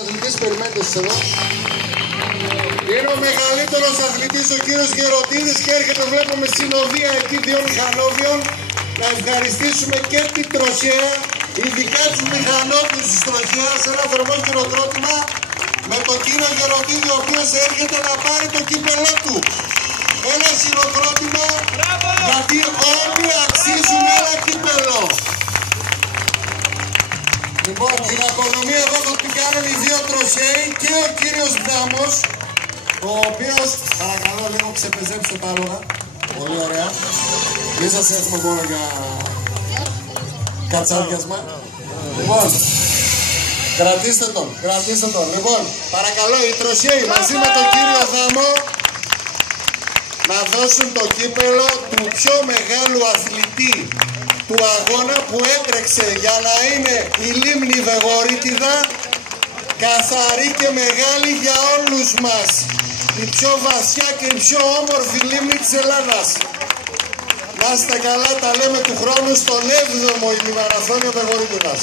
Αθλητής, περιμένετε εσείς εδώ. Είναι ο μεγαλύτερος αθλητής ο κύριος Γεροντίδης και έρχεται, βλέπουμε, συνοδεία εκεί δύο μηχανόβιων. Να ευχαριστήσουμε και την τροχέα, ειδικά τους μηχανόβιους της τροχέας, ένα θερμό χειροκρότημα με τον κύριο Γεροντίδη, ο οποίος έρχεται να πάρει το κύπελό του. Ένα χειροκρότημα, γιατί όλοι αξίζουν ένα κύπελο. Λοιπόν, την ακοδομία εδώ την κάνουν οι δύο τροχαίοι και ο κύριος Δάμος, ο οποίος, παρακαλώ λίγο ξεπεζέψτε τα άλογα. Πολύ ωραία. Μην σας έχουμε μόνο για κατσάδιασμα. Λοιπόν, κρατήστε τον. Λοιπόν, παρακαλώ οι τροχαίοι μαζί με τον κύριο Δάμο να δώσουν το κύπελο του πιο μεγάλου αθλητή του αγώνα που έτρεξε για να είναι η λίμνη Βεγορίτιδα καθαρή και μεγάλη για όλους μας. Η πιο βασιά και η πιο όμορφη λίμνη της Ελλάδας. Να είστε καλά, τα λέμε του χρόνου στον 7ο ημιμαραθώνιο Βεγορίτιδας.